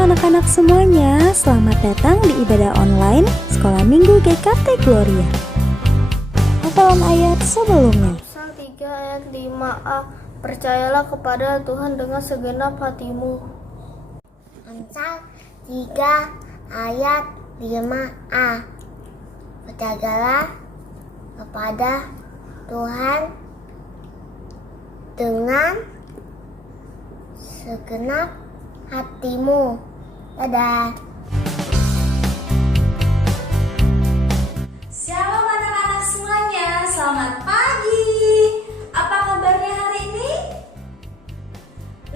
anak-anak semuanya, selamat datang di ibadah online Sekolah Minggu GKT Gloria. Hafalan ayat sebelumnya. Amsal 3 ayat 5a. Percayalah kepada Tuhan dengan segenap hatimu. Amsal 3 ayat 5a. Percayalah kepada Tuhan dengan segenap hatimu. Dadah. Shalom anak-anak semuanya, selamat pagi. Apa kabarnya hari ini?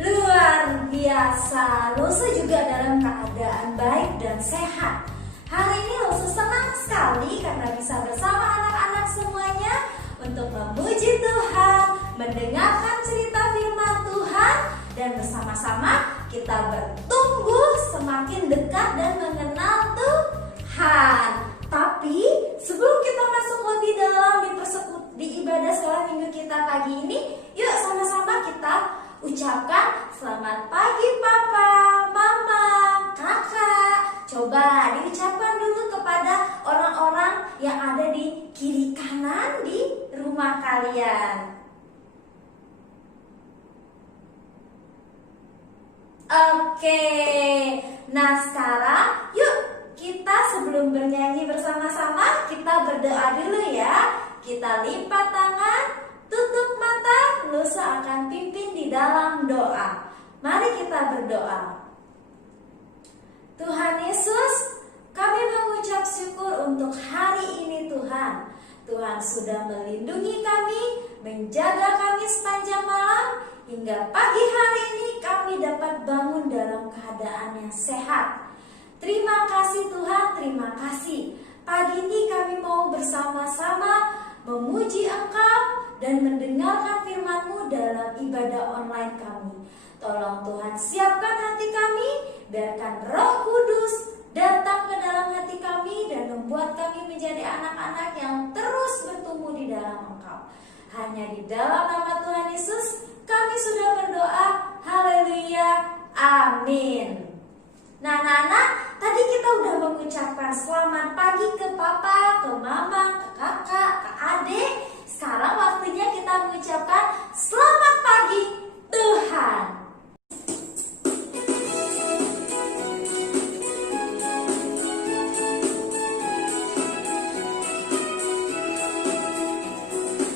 Luar biasa, Losa juga dalam keadaan baik dan sehat. Hari ini Losa senang sekali karena bisa bersama anak-anak semuanya untuk memuji Tuhan, mendengarkan cerita firman Tuhan, dan bersama-sama kita bertumbuh semakin dekat dan mengenal Tuhan. Tapi sebelum kita masuk lebih dalam di ibadah sekolah minggu kita pagi ini, yuk sama-sama kita ucapkan selamat pagi Papa, Mama, Kakak. Coba diucapkan dulu kepada orang-orang yang ada di kiri kanan di rumah kalian. Oke, nah sekarang yuk kita sebelum bernyanyi bersama-sama kita berdoa dulu ya. Kita lipat tangan, tutup mata, Losa akan pimpin di dalam doa. Mari kita berdoa. Tuhan Yesus, kami mengucap syukur untuk hari ini Tuhan. Tuhan sudah melindungi kami, menjaga kami sepanjang malam, hingga pagi hari ini kami dapat bangun dalam keadaan yang sehat. Terima kasih Tuhan, terima kasih. Pagi ini kami mau bersama-sama memuji Engkau dan mendengarkan firman-Mu dalam ibadah online kami. Tolong Tuhan siapkan hati kami, biarkan Roh Kudus datang ke dalam hati kami dan membuat kami menjadi anak-anak yang terus bertumbuh di dalam Engkau. Hanya di dalam nama Tuhan Yesus kami sudah berdoa. Haleluya, amin. Nah anak-anak, tadi kita udah mengucapkan selamat pagi ke papa, ke mama, ke kakak, ke adik. Sekarang waktunya kita mengucapkan selamat pagi Tuhan.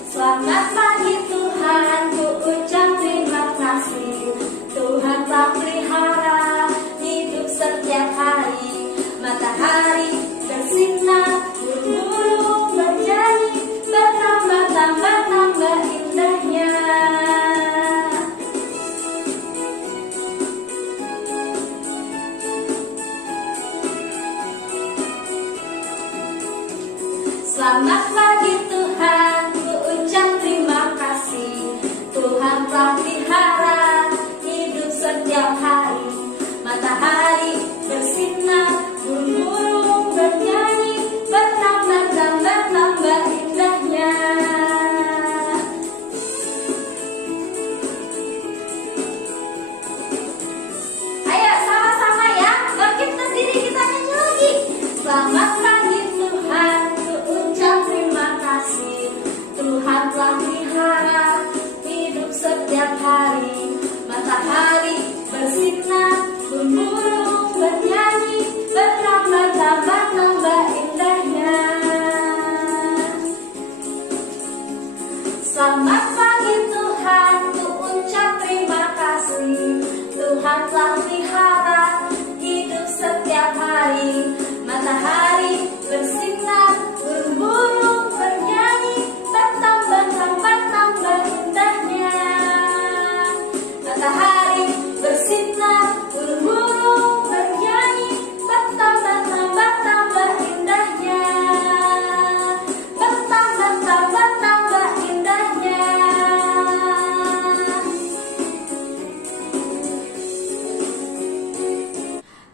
Selamat pagi Tuhan, ku ucap terima kasih. Tuhan telah pelihara hidup setiap hari. Matahari bersinar, burung-burung bernyanyi, bertambah-tambah indahnya. Selamat pagi Tuhan, ku ucap terima kasih. Tuhan telah pelihara hidup setiap hari. Matahari bersinar, burung-burung bernyanyi, bertambah-tambah indahnya. Ayo sama-sama ya, bangkit berdiri kita nyanyi lagi. Selamat pagi Tuhan, ku ucap terima kasih. Tuhan telah pelihara hidup setiap hari. Matahari bersinar, burung-burung bernyanyi, bertambah-tambah indahnya. Selamat pagi Tuhan, ku ucap terima kasih. Tuhan telah pelihara hidup setiap hari. Matahari bersinar, burung-burung bernyanyi, bertambah-tambah indahnya. Matahari bersinar, burung-burung bernyanyi, bertambah-tambah indahnya. Bertambah-tambah indahnya.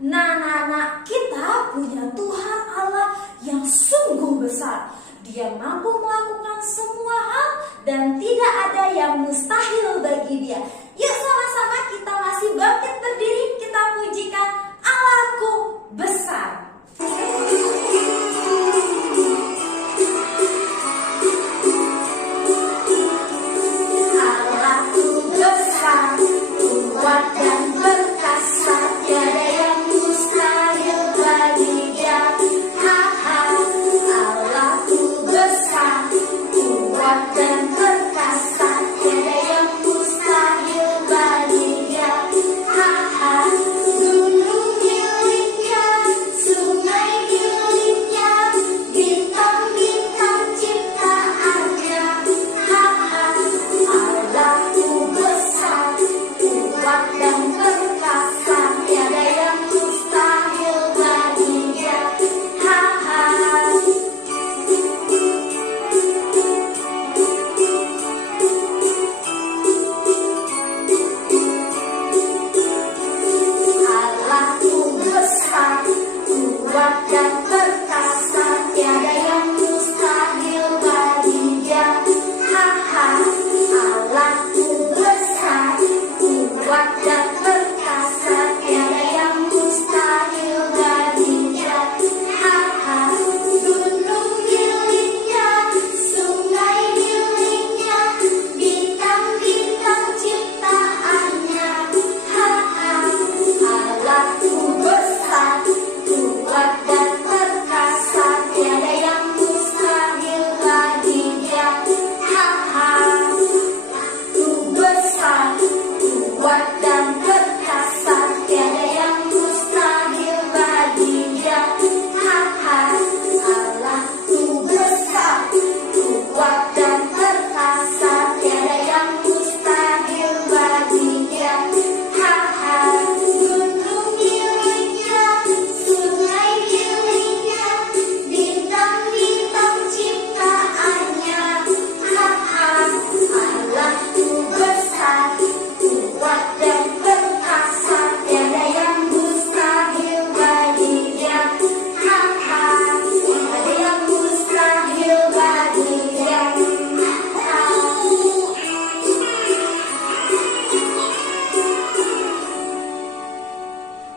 Nah, kita punya Tuhan Allah yang sungguh besar. Dia mampu melakukan semua hal dan tidak ada yang mustahil bagi Dia. Yuk sama-sama kita masih bangkit berdiri, kita pujikan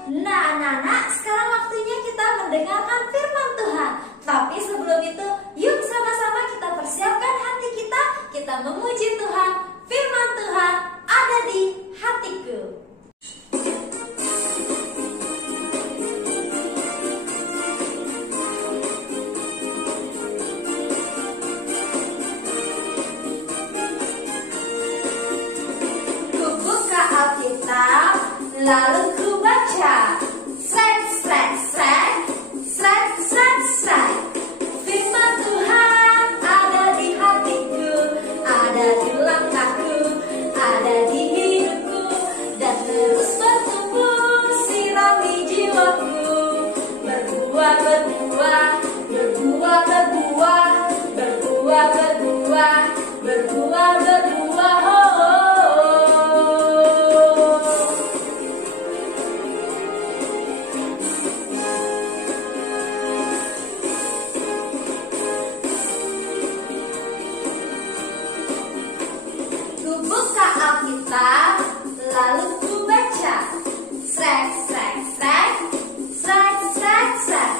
Nah anak-anak, sekarang waktunya kita mendengarkan firman Tuhan. Tapi sebelum itu, yuk sama-sama kita persiapkan hati kita. Kita memuji Tuhan. Firman Tuhan ada di hatiku. Ku buka Alkitab, lalu ku baca. Srek, srek, srek, srek, srek, srek. Firman Tuhan ada di hatiku, ada di langkahku, ada di hidupku, dan terus bertumbuh sirami jiwaku. Berbuah, berbuah, berbuah, berbuah, berbuah, berbuah, berbuah, berbuah. Ku buka Alkitab, lalu ku baca. Srek, srek, srek, srek, srek, srek.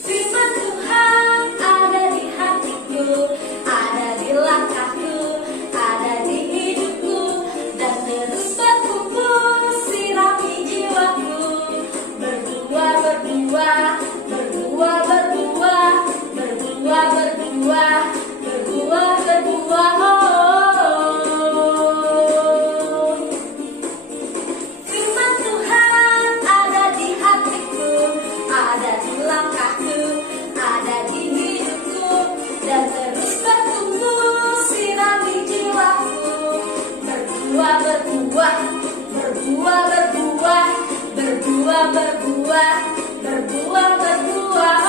Firman Tuhan ada di hatiku, ada di langkahku, ada di hidupku, dan terus bertumbuh sirami jiwaku. Berbuah, berbuah, berbuah, berbuah, berbuah, berbuah, berbuah, berbuah. Firman Tuhan ada di hatiku, ada di langkahku, ada di hidupku, dan terus bertumbuh sirami jiwaku. Berbuah, berbuah, berbuah, berbuah, berbuah, berbuah, berbuah, berbuah.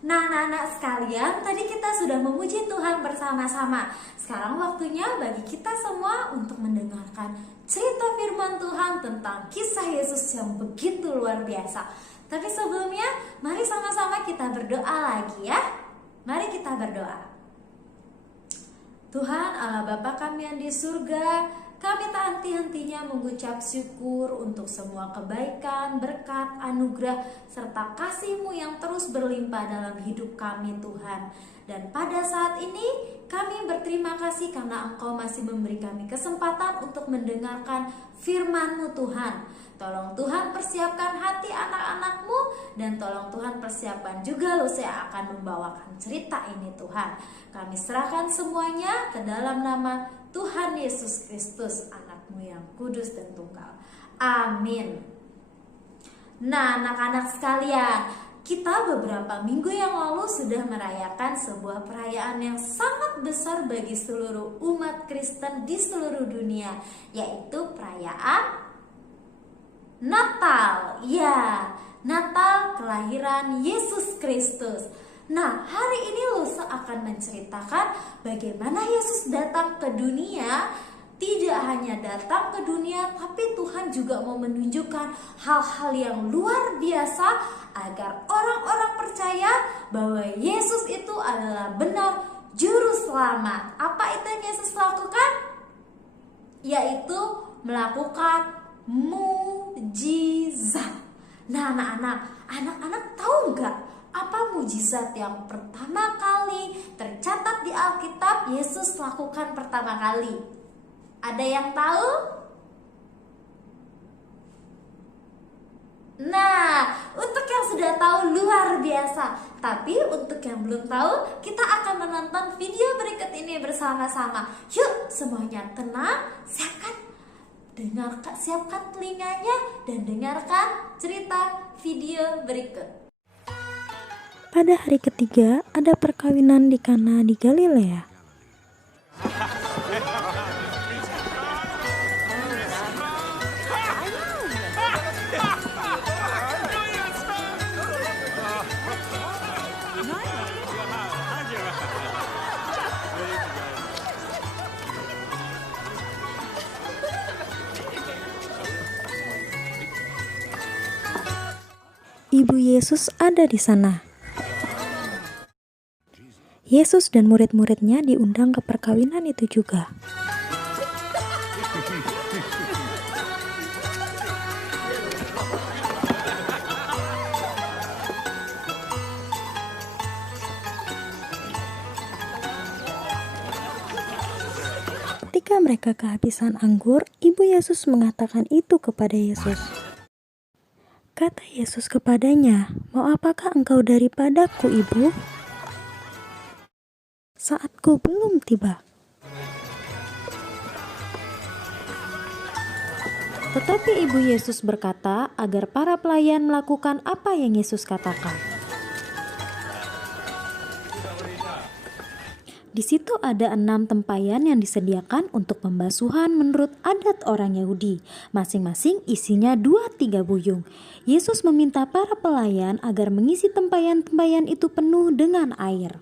Nah, anak-anak sekalian, tadi kita sudah memuji Tuhan bersama-sama. Sekarang waktunya bagi kita semua untuk mendengarkan cerita firman Tuhan tentang kisah Yesus yang begitu luar biasa. Tapi sebelumnya, mari sama-sama kita berdoa lagi ya. Mari kita berdoa. Tuhan Allah Bapa kami yang di surga, kami tak henti-hentinya mengucap syukur untuk semua kebaikan, berkat, anugerah, serta kasih-Mu yang terus berlimpah dalam hidup kami Tuhan. Dan pada saat ini kami berterima kasih karena Engkau masih memberi kami kesempatan untuk mendengarkan firman-Mu Tuhan. Tolong Tuhan persiapkan hati anak-anak-Mu, dan tolong Tuhan persiapkan juga Lucy yang akan membawakan cerita ini Tuhan. Kami serahkan semuanya ke dalam nama Tuhan Yesus Kristus, anak-Mu yang kudus dan tunggal. Amin. Nah anak-anak sekalian, kita beberapa minggu yang lalu sudah merayakan sebuah perayaan yang sangat besar bagi seluruh umat Kristen di seluruh dunia, yaitu perayaan Natal. Ya, Natal kelahiran Yesus Kristus. Nah, hari ini Lusa akan menceritakan bagaimana Yesus datang ke dunia. Tidak hanya datang ke dunia, tapi Tuhan juga mau menunjukkan hal-hal yang luar biasa agar orang-orang percaya bahwa Yesus itu adalah benar juru selamat. Apa itu yang Yesus lakukan? Yaitu melakukan mujizat. Nah, anak-anak tahu nggak apa mujizat yang pertama kali tercatat di Alkitab Yesus lakukan pertama kali? Ada yang tahu? Nah, untuk yang sudah tahu luar biasa. Tapi untuk yang belum tahu, kita akan menonton video berikut ini bersama-sama. Yuk, semuanya tenang, siapkan telinganya dan dengarkan cerita video berikut. Pada hari ketiga, ada perkawinan di Kana di Galilea. ibu Yesus ada di sana. Yesus dan murid-muridnya diundang ke perkawinan itu juga. Ketika mereka kehabisan anggur, ibu Yesus mengatakan itu kepada Yesus. Kata Yesus kepadanya, "Mau apakah engkau daripadaku, ibu? Saatku belum tiba." Tetapi ibu Yesus berkata agar para pelayan melakukan apa yang Yesus katakan. Di situ ada 6 tempayan yang disediakan untuk pembasuhan menurut adat orang Yahudi. Masing-masing isinya 2-3 buyung. Yesus meminta para pelayan agar mengisi tempayan-tempayan itu penuh dengan air.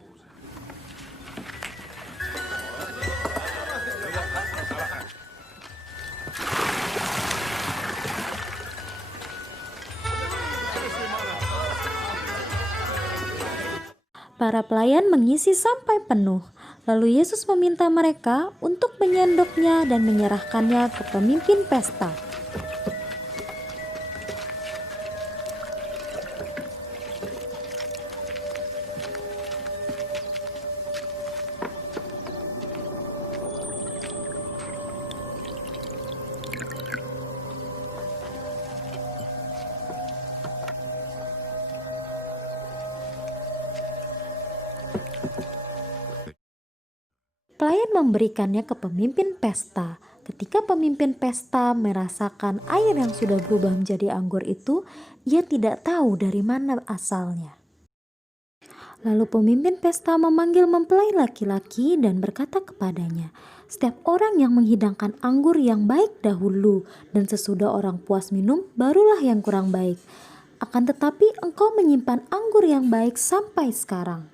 Para pelayan mengisi sampai penuh. Lalu Yesus meminta mereka untuk menyendoknya dan menyerahkannya ke pemimpin pesta. Pelayan memberikannya ke pemimpin pesta. Ketika pemimpin pesta merasakan air yang sudah berubah menjadi anggur itu, ia tidak tahu dari mana asalnya. Lalu pemimpin pesta memanggil mempelai laki-laki dan berkata kepadanya, "Setiap orang yang menghidangkan anggur yang baik dahulu, dan sesudah orang puas minum, barulah yang kurang baik. Akan tetapi engkau menyimpan anggur yang baik sampai sekarang."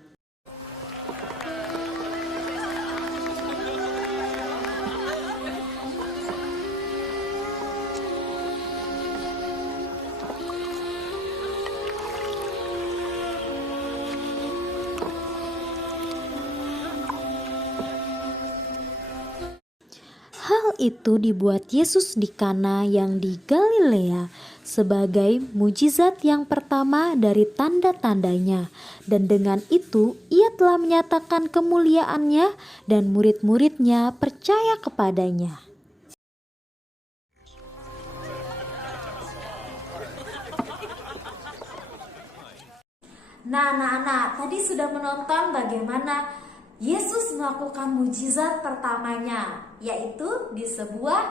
Hal itu dibuat Yesus di Kana yang di Galilea sebagai mujizat yang pertama dari tanda-tandanya, dan dengan itu ia telah menyatakan kemuliaannya dan murid-muridnya percaya kepadanya. Nah, anak-anak, tadi sudah menonton bagaimana Yesus melakukan mujizat pertamanya, yaitu di sebuah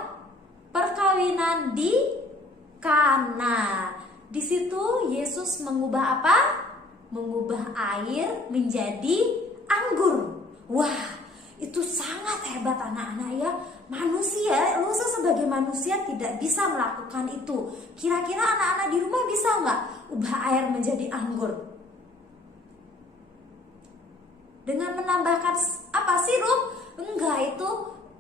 perkawinan di Kana. Di situ Yesus mengubah apa? Mengubah air menjadi anggur. Wah, itu sangat hebat anak-anak ya. Manusia, sebagai manusia tidak bisa melakukan itu. Kira-kira anak-anak di rumah bisa nggak ubah air menjadi anggur? Dengan menambahkan apa, sirup? Enggak, itu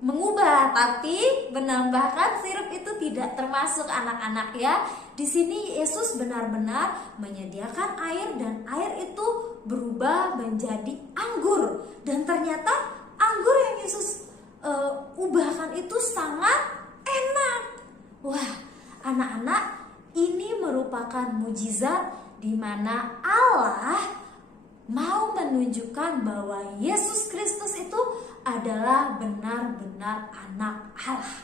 mengubah, tapi menambahkan sirup itu tidak termasuk anak-anak ya. Di sini Yesus benar-benar menyediakan air dan air itu berubah menjadi anggur, dan ternyata anggur yang Yesus ubahkan itu sangat enak. Wah, anak-anak, ini merupakan mujizat di mana Allah mau menunjukkan bahwa Yesus Kristus itu adalah benar-benar anak Allah.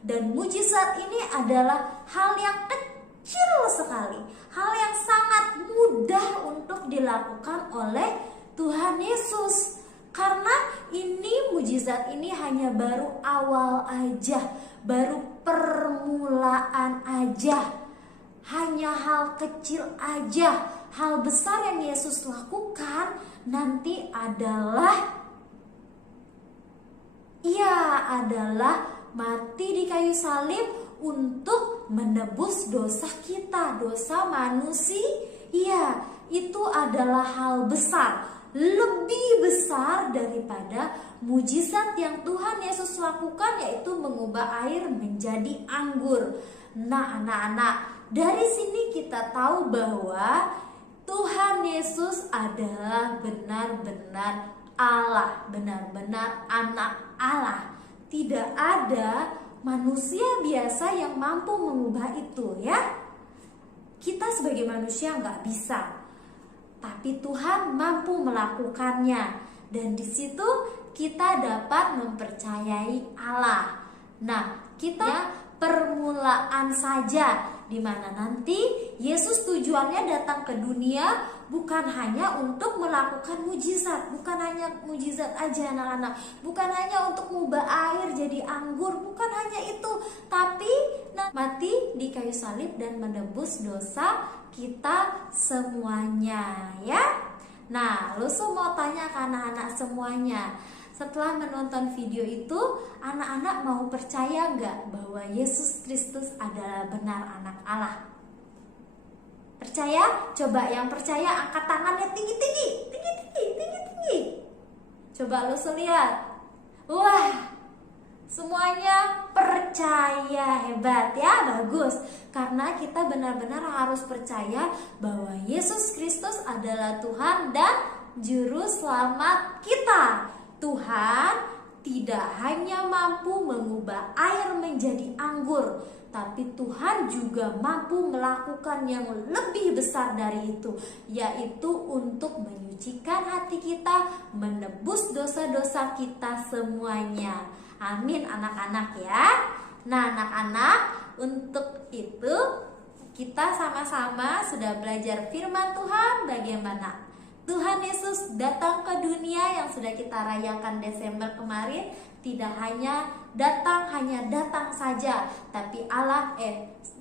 Dan mujizat ini adalah hal yang kecil sekali, hal yang sangat mudah untuk dilakukan oleh Tuhan Yesus. Karena ini mujizat ini hanya baru awal aja, baru permulaan aja. Hanya hal kecil aja. Hal besar yang Yesus lakukan nanti adalah mati di kayu salib untuk menebus dosa kita, dosa manusia. Itu adalah hal besar, lebih besar daripada mujizat yang Tuhan Yesus lakukan, yaitu mengubah air menjadi anggur. Nah, anak-anak, dari sini kita tahu bahwa Tuhan Yesus adalah benar-benar Allah, benar-benar anak Allah. Tidak ada manusia biasa yang mampu mengubah itu ya. Kita sebagai manusia nggak bisa, tapi Tuhan mampu melakukannya. Dan di situ kita dapat mempercayai Allah. Nah, kita permulaan saja, di mana nanti Yesus tujuannya datang ke dunia bukan hanya untuk melakukan mujizat, bukan hanya mujizat aja anak-anak, bukan hanya untuk mengubah air jadi anggur, bukan hanya itu, tapi mati di kayu salib dan menebus dosa kita semuanya ya. Nah, Lusu mau tanya ke anak-anak semuanya, setelah menonton video itu, anak-anak mau percaya nggak bahwa Yesus Kristus adalah benar anak Allah? Percaya? Coba yang percaya angkat tangannya tinggi-tinggi, tinggi-tinggi, tinggi-tinggi. Coba Lusu lihat. Wah, semuanya percaya, hebat ya, bagus. Karena kita benar-benar harus percaya bahwa Yesus Kristus adalah Tuhan dan Juru Selamat kita. Tuhan tidak hanya mampu mengubah air menjadi anggur, tapi Tuhan juga mampu melakukan yang lebih besar dari itu, yaitu untuk menyucikan hati kita, menebus dosa-dosa kita semuanya. Amin anak-anak ya. Nah anak-anak, untuk itu kita sama-sama sudah belajar firman Tuhan, bagaimana Tuhan Yesus datang ke dunia yang sudah kita rayakan Desember kemarin. Tidak hanya datang saja, tapi Allah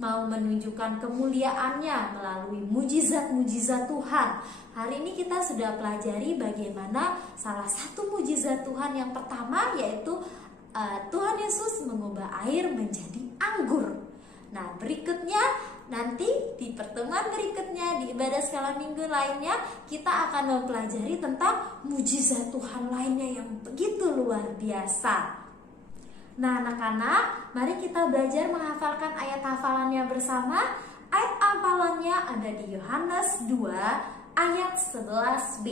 mau menunjukkan kemuliaannya melalui mujizat-mujizat Tuhan. Hari ini kita sudah pelajari bagaimana salah satu mujizat Tuhan yang pertama, yaitu Tuhan Yesus mengubah air menjadi anggur. Nah, berikutnya nanti di pertemuan berikutnya di ibadah skala minggu lainnya kita akan mempelajari tentang mujizat Tuhan lainnya yang begitu luar biasa. Nah, anak-anak, mari kita belajar menghafalkan ayat hafalannya bersama. Ayat hafalannya ada di Yohanes 2 ayat 11b.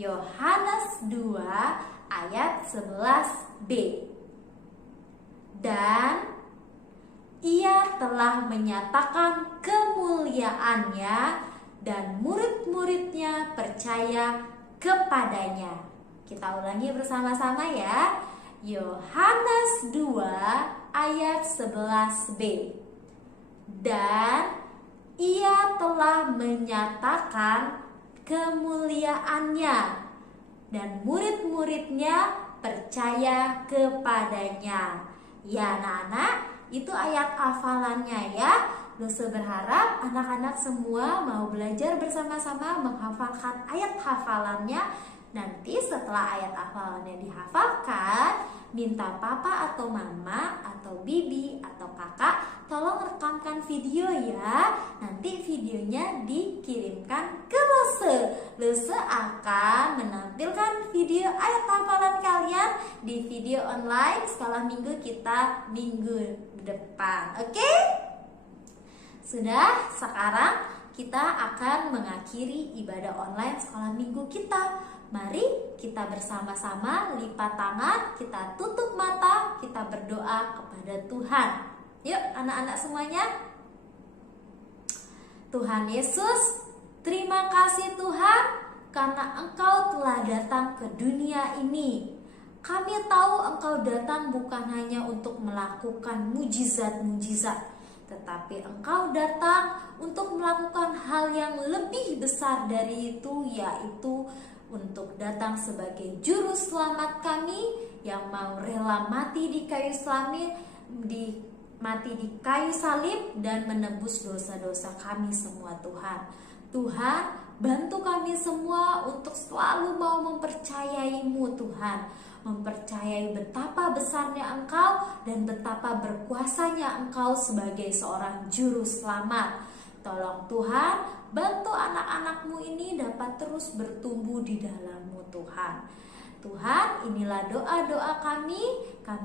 Yohanes 2 ayat 11b. Dan Ia telah menyatakan kemuliaannya dan murid-muridnya percaya kepadanya. Kita ulangi bersama-sama ya. Yohanes 2 ayat 11b. Dan Ia telah menyatakan kemuliaannya dan murid-muridnya percaya kepadanya. Ya anak-anak, itu ayat hafalannya ya. Lusu berharap anak-anak semua mau belajar bersama-sama menghafalkan ayat hafalannya. Nanti setelah ayat hafalannya dihafalkan, minta papa atau mama atau bibi atau kakak tolong rekamkan video ya. Nanti videonya dikirimkan ke Lusu. Lusu akan menampilkan video ayat hafalan kalian di video online skala minggu kita minggu depan. Oke? Sudah, sekarang kita akan mengakhiri ibadah online sekolah minggu kita. Mari kita bersama-sama lipat tangan, kita tutup mata, kita berdoa kepada Tuhan. Yuk anak-anak semuanya. Tuhan Yesus, terima kasih Tuhan karena Engkau telah datang ke dunia ini. Kami tahu Engkau datang bukan hanya untuk melakukan mujizat-mujizat, tetapi Engkau datang untuk melakukan hal yang lebih besar dari itu, yaitu untuk datang sebagai juru selamat kami yang mau rela mati di kayu salib dan menebus dosa-dosa kami semua Tuhan. Tuhan, bantu kami semua untuk selalu mau mempercayai-Mu Tuhan, mempercayai betapa besarnya Engkau dan betapa berkuasanya Engkau sebagai seorang juru selamat. Tolong Tuhan, bantu anak-anak-Mu ini dapat terus bertumbuh di dalam-Mu Tuhan. Tuhan, inilah doa-doa kami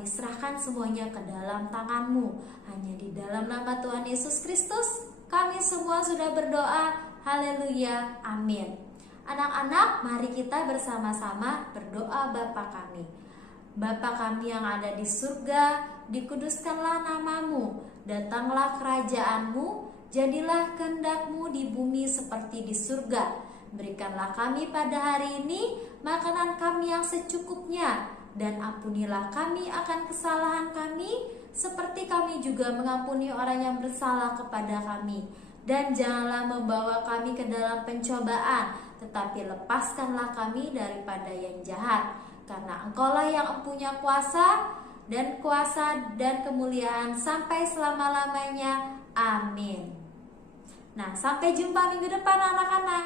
serahkan semuanya ke dalam tangan-Mu. Hanya di dalam nama Tuhan Yesus Kristus Kami semua sudah berdoa. Haleluya, amin. Anak-anak, mari kita bersama-sama berdoa Bapa kami. Bapa kami yang ada di surga, dikuduskanlah namamu, datanglah kerajaanmu, jadilah kehendak-mu di bumi seperti di surga. Berikanlah kami pada hari ini makanan kami yang secukupnya, dan ampunilah kami akan kesalahan kami, seperti kami juga mengampuni orang yang bersalah kepada kami. Dan janganlah membawa kami ke dalam pencobaan, tetapi lepaskanlah kami daripada yang jahat. Karena Engkaulah yang mempunyai kuasa dan kemuliaan sampai selama-lamanya. Amin. Nah, sampai jumpa minggu depan anak-anak.